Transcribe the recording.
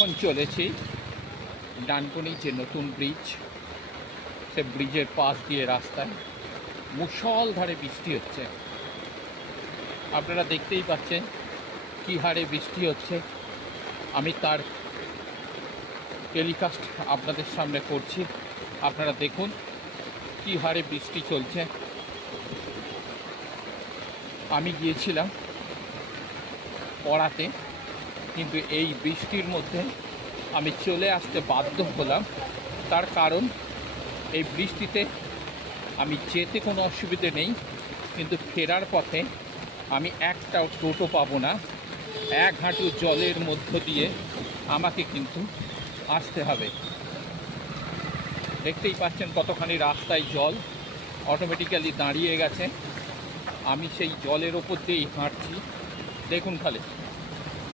এখন চলেছি ডানকুনি যে নতুন ব্রিজ, সে ব্রিজের পাশ দিয়ে রাস্তায় মুষলধারে বৃষ্টি হচ্ছে। আপনারা দেখতেই পাচ্ছেন কী হারে বৃষ্টি হচ্ছে। আমি তার টেলিকাস্ট আপনাদের সামনে করছি, আপনারা দেখুন কী হারে বৃষ্টি চলছে। আমি গিয়েছিলাম পড়াতে, কিন্তু এই বৃষ্টির মধ্যে আমি চলে আসতে বাধ্য হলাম। তার কারণ এই বৃষ্টিতে আমি যেতে কোনো অসুবিধে নেই, কিন্তু ফেরার পথে আমি একটাও টোটো পাবো না। এক হাঁটু জলের মধ্য দিয়ে আমাকে কিন্তু আসতে হবে। দেখতেই পাচ্ছেন কতখানি রাস্তায় জল অটোমেটিক্যালি দাঁড়িয়ে গেছে। আমি সেই জলের ওপর দিয়েই হাঁটছি, দেখুন খালি।